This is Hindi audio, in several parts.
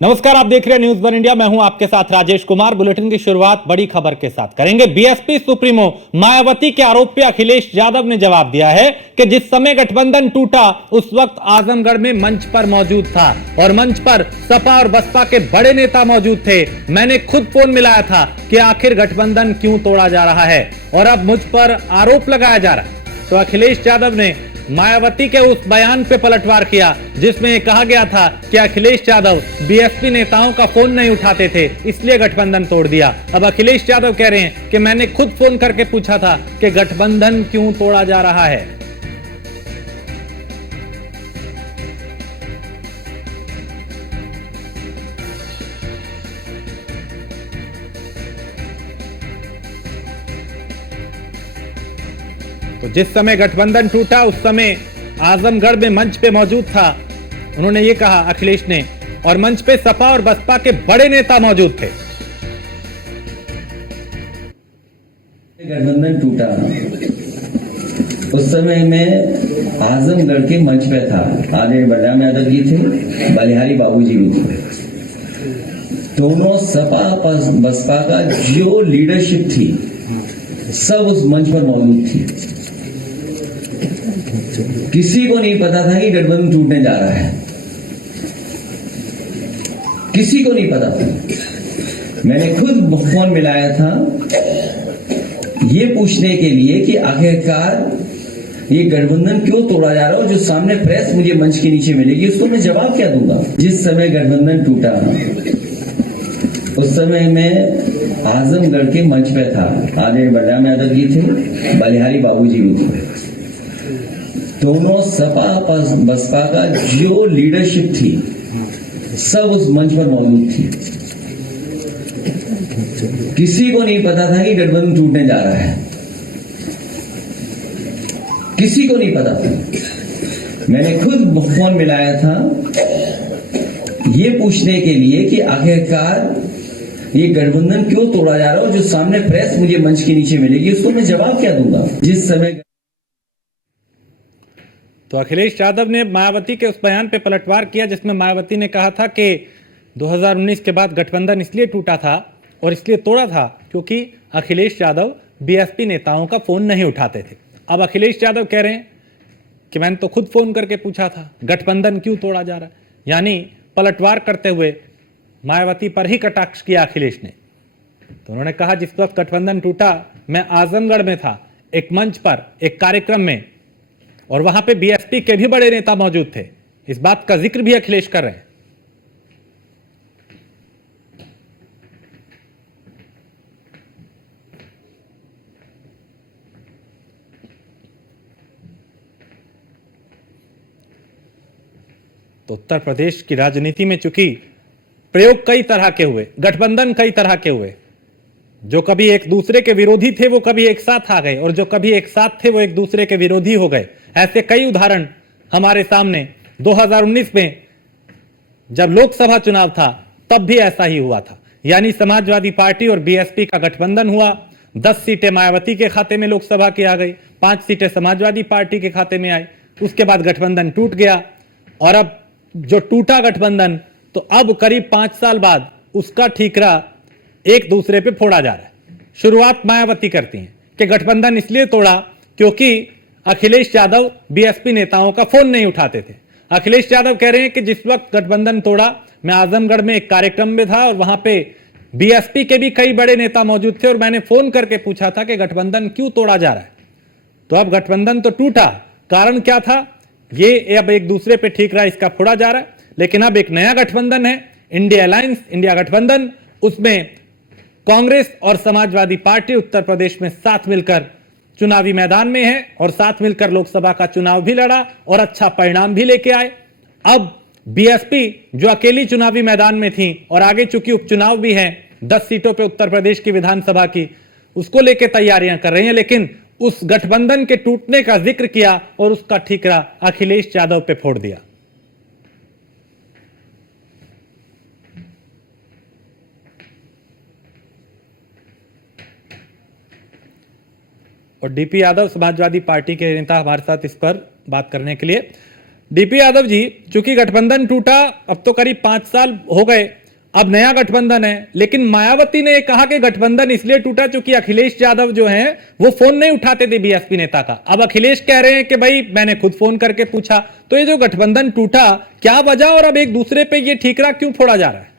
नमस्कार, आप देख रहे हैं न्यूज वन इंडिया। मैं हूं आपके साथ राजेश कुमार। बुलेटिन की शुरुआत बड़ी खबर के साथ करेंगे। बीएसपी सुप्रीमो मायावती के आरोप पे अखिलेश यादव ने जवाब दिया है कि जिस समय गठबंधन टूटा उस वक्त आजमगढ़ में मंच पर मौजूद था और मंच पर सपा और बसपा के बड़े नेता मौजूद थे। मैंने खुद फोन मिलाया था कि आखिर गठबंधन क्यों तोड़ा जा रहा है और अब मुझ पर आरोप लगाया जा रहा है। तो अखिलेश यादव ने मायावती के उस बयान पे पलटवार किया जिसमें कहा गया था कि अखिलेश यादव बीएसपी नेताओं का फोन नहीं उठाते थे, इसलिए गठबंधन तोड़ दिया। अब अखिलेश यादव कह रहे हैं कि मैंने खुद फोन करके पूछा था कि गठबंधन क्यों तोड़ा जा रहा है। तो जिस समय गठबंधन टूटा उस समय आजमगढ़ में मंच पे मौजूद था, उन्होंने ये कहा अखिलेश ने, और मंच पे सपा और बसपा के बड़े नेता मौजूद थे। गठबंधन टूटा उस समय मैं आजमगढ़ के मंच पे था। आदरणीय बलराम यादव जी थे, बलिहारी बाबूजी भी थे। दोनों सपा बसपा का जो लीडरशिप थी सब उस मंच पर मौजूद थी। किसी को नहीं पता था कि गठबंधन टूटने जा रहा है, किसी को नहीं पता था। मैंने खुद फोन मिलाया था ये पूछने के लिए कि आखिरकार ये गठबंधन क्यों तोड़ा जा रहा है, और जो सामने प्रेस मुझे मंच के नीचे मिलेगी उसको मैं जवाब क्या दूंगा। जिस समय गठबंधन टूटा उस समय मैं आजमगढ़ के मंच पे था। आदरणीय बलराम यादव जी थे, बलिहारी बाबूजी भी थे। दोनों सपा बसपा का जो लीडरशिप थी सब उस मंच पर मौजूद थी। किसी को नहीं पता था कि गठबंधन टूटने जा रहा है, किसी को नहीं पता था। मैंने खुद फोन मिलाया था ये पूछने के लिए कि आखिरकार ये गठबंधन क्यों तोड़ा जा रहा है, और जो सामने प्रेस मुझे मंच के नीचे मिलेगी उसको मैं जवाब क्या दूंगा। जिस समय तो अखिलेश यादव ने मायावती के उस बयान पे पलटवार किया जिसमें मायावती ने कहा था कि 2019 के बाद गठबंधन इसलिए टूटा था और इसलिए तोड़ा था क्योंकि अखिलेश यादव बीएसपी नेताओं का फोन नहीं उठाते थे। अब अखिलेश यादव कह रहे हैं कि मैंने तो खुद फोन करके पूछा था गठबंधन क्यों तोड़ा जा रहा है, यानी पलटवार करते हुए मायावती पर ही कटाक्ष किया अखिलेश ने। तो उन्होंने कहा जिस वक्त गठबंधन टूटा मैं आजमगढ़ में था, एक मंच पर, एक कार्यक्रम में, और वहां पे बीएसपी के भी बड़े नेता मौजूद थे। इस बात का जिक्र भी अखिलेश कर रहे हैं। तो उत्तर प्रदेश की राजनीति में चूंकि प्रयोग कई तरह के हुए, गठबंधन कई तरह के हुए, जो कभी एक दूसरे के विरोधी थे वो कभी एक साथ आ गए, और जो कभी एक साथ थे वो एक दूसरे के विरोधी हो गए। ऐसे कई उदाहरण हमारे सामने 2019 में जब लोकसभा चुनाव था तब भी ऐसा ही हुआ था, यानी समाजवादी पार्टी और बीएसपी का गठबंधन हुआ। 10 सीटें मायावती के खाते में लोकसभा की आ गई, 5 सीटें समाजवादी पार्टी के खाते में आई। उसके बाद गठबंधन टूट गया, और अब जो टूटा गठबंधन, तो अब करीब 5 साल बाद उसका ठीकरा एक दूसरे पे फोड़ा जा रहा है। शुरुआत मायावती करती हैं कि गठबंधन इसलिए तोड़ा क्योंकि अखिलेश यादव बीएसपी नेताओं का फोन नहीं उठाते थे। अखिलेश यादव कह रहे हैं कि जिस वक्त गठबंधन तोड़ा मैं आजमगढ़ में एक कार्यक्रम में था और वहां पे बीएसपी के भी कई बड़े नेता मौजूद थे और मैंने फोन करके पूछा था कि गठबंधन क्यों तोड़ा जा रहा है। तो अब गठबंधन तो टूटा, कारण क्या था, ये अब एक दूसरे पे ठीकरा इसका फोड़ा जा रहा है। लेकिन अब एक नया गठबंधन है, इंडिया अलायंस, इंडिया गठबंधन। उसमें कांग्रेस और समाजवादी पार्टी उत्तर प्रदेश में साथ मिलकर चुनावी मैदान में है और साथ मिलकर लोकसभा का चुनाव भी लड़ा और अच्छा परिणाम भी लेके आए। अब बीएसपी जो अकेली चुनावी मैदान में थी और आगे चूंकि उपचुनाव भी है 10 सीटों पे उत्तर प्रदेश की विधानसभा की, उसको लेकर तैयारियां कर रही हैं, लेकिन उस गठबंधन के टूटने का जिक्र किया और उसका ठीकरा अखिलेश यादव पे फोड़ दिया। और डीपी यादव समाजवादी पार्टी के नेता हमारे साथ इस पर बात करने के लिए। डीपी यादव जी, चूंकि गठबंधन टूटा अब तो करीब 5 साल हो गए, अब नया गठबंधन है, लेकिन मायावती ने कहा कि गठबंधन इसलिए टूटा क्योंकि अखिलेश यादव जो हैं वो फोन नहीं उठाते थे बीएसपी नेता का। अब अखिलेश कह रहे हैं कि भाई मैंने खुद फोन करके पूछा। तो ये जो गठबंधन टूटा, क्या वजह और अब एक दूसरे पे ये ठीकरा क्यों फोड़ा जा रहा है?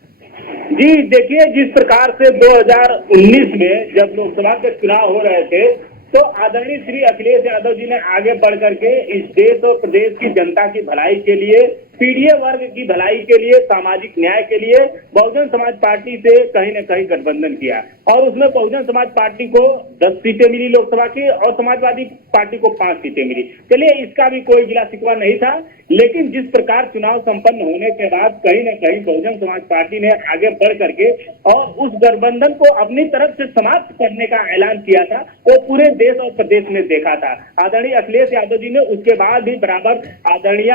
जी देखिए, जिस प्रकार से 2019 में जब लोकसभा के चुनाव हो रहे थे तो आदरणीय श्री अखिलेश यादव जी ने आगे बढ़ करके इस देश और प्रदेश की जनता की भलाई के लिए, पीड़ित वर्ग की भलाई के लिए, सामाजिक न्याय के लिए बहुजन समाज पार्टी से कहीं न कहीं गठबंधन किया और उसमें बहुजन समाज पार्टी को 10 सीटें मिली लोकसभा की और समाजवादी पार्टी को 5 सीटें मिली। चलिए, इसका भी कोई गिला शिकवा नहीं था, लेकिन जिस प्रकार चुनाव संपन्न होने के बाद कहीं न कहीं बहुजन समाज पार्टी ने आगे बढ़ करके और उस गठबंधन को अपनी तरफ से समाप्त करने का ऐलान किया था, वो पूरे देश और प्रदेश में देखा था। आदरणीय अखिलेश यादव जी ने उसके बाद भी बराबर आदरणीय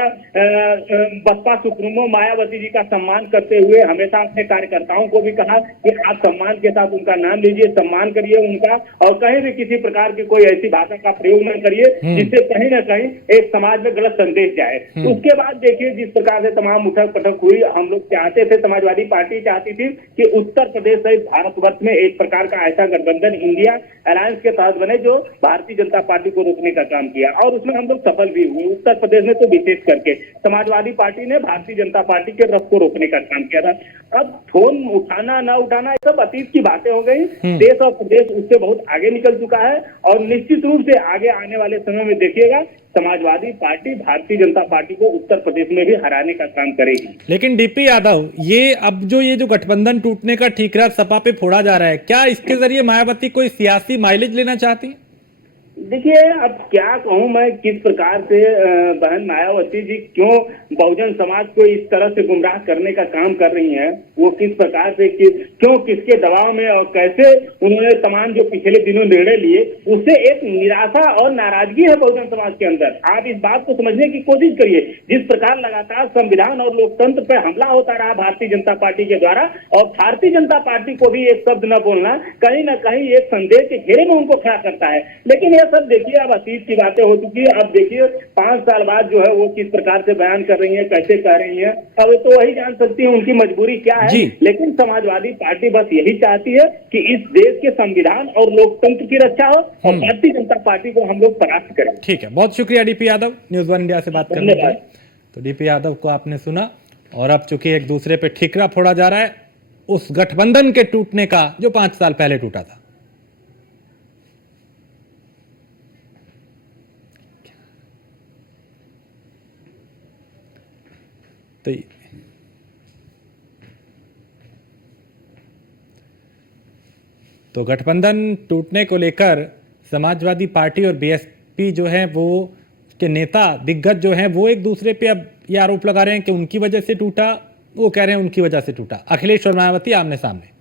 बसपा सुप्रीमो मायावती जी का सम्मान करते हुए हमेशा अपने कार्यकर्ताओं को भी कहा कि आप सम्मान के साथ उनका नाम लीजिए, सम्मान करिए उनका, और कहीं भी किसी प्रकार की कोई ऐसी भाषा का प्रयोग न करिए जिससे कहीं न कहीं एक समाज में गलत संदेश जाए। उसके बाद देखिए, जिस प्रकार से तमाम उठक पटक हुई, हम लोग चाहते थे, समाजवादी पार्टी चाहती थी कि उत्तर प्रदेश सहित भारतवर्ष में एक प्रकार का ऐसा गठबंधन इंडिया अलायंस के तहत बने जो भारतीय जनता पार्टी को रोकने का काम किया और उसमें हम लोग सफल भी हुए। उत्तर प्रदेश में तो विशेष करके समाजवादी पार्टी ने भारतीय जनता पार्टी के रथ को रोकने का काम किया था। अब फोन उठाना ना उठाना ये सब अतीत की बातें हो गई। देश और प्रदेश उससे बहुत आगे निकल चुका है और निश्चित रूप से आगे आने वाले समय में देखिएगा समाजवादी पार्टी भारतीय जनता पार्टी को उत्तर प्रदेश में भी हराने का काम करेगी। लेकिन डीपी यादव, ये जो गठबंधन टूटने का ठीकरा सपा पे फोड़ा जा रहा है, क्या इसके जरिए मायावती कोई सियासी माइलेज लेना चाहती है? देखिए, अब क्या कहूं मैं, किस प्रकार से बहन मायावती जी क्यों बहुजन समाज को इस तरह से गुमराह करने का काम कर रही हैं, वो किस प्रकार से क्यों किसके दबाव में और कैसे उन्होंने तमाम जो पिछले दिनों निर्णय लिए उससे एक निराशा और नाराजगी है बहुजन समाज के अंदर। आप इस बात को समझने की कोशिश करिए, जिस प्रकार लगातार संविधान और लोकतंत्र पर हमला होता रहा भारतीय जनता पार्टी के द्वारा और भारतीय जनता पार्टी को भी एक शब्द न बोलना कहीं न कहीं एक संदेश के घेरे में उनको खड़ा करता है। लेकिन सब देखिए, अब अतीत की बातें हो चुकी है। अब देखिए 5 साल बाद जो है वो किस प्रकार से बयान कर रही है, कैसे कह रही है, अब तो वही जान सकती है उनकी मजबूरी क्या है। लेकिन समाजवादी पार्टी बस यही चाहती है कि इस देश के संविधान और लोकतंत्र की रक्षा हो और भारतीय जनता पार्टी को हम लोग परास्त करें। ठीक है, बहुत शुक्रिया DP Yadav, news one India से बात करने के लिए। तो डीपी यादव को आपने सुना, और अब चूंकि एक दूसरे पे ठीकरा फोड़ा जा रहा है उस गठबंधन के टूटने का जो 5 साल पहले टूटा था। तो गठबंधन टूटने को लेकर समाजवादी पार्टी और बीएसपी जो है वो के नेता दिग्गज जो हैं वो एक दूसरे पे अब ये आरोप लगा रहे हैं कि उनकी वजह से टूटा, वो कह रहे हैं उनकी वजह से टूटा। अखिलेश और मायावती आमने सामने।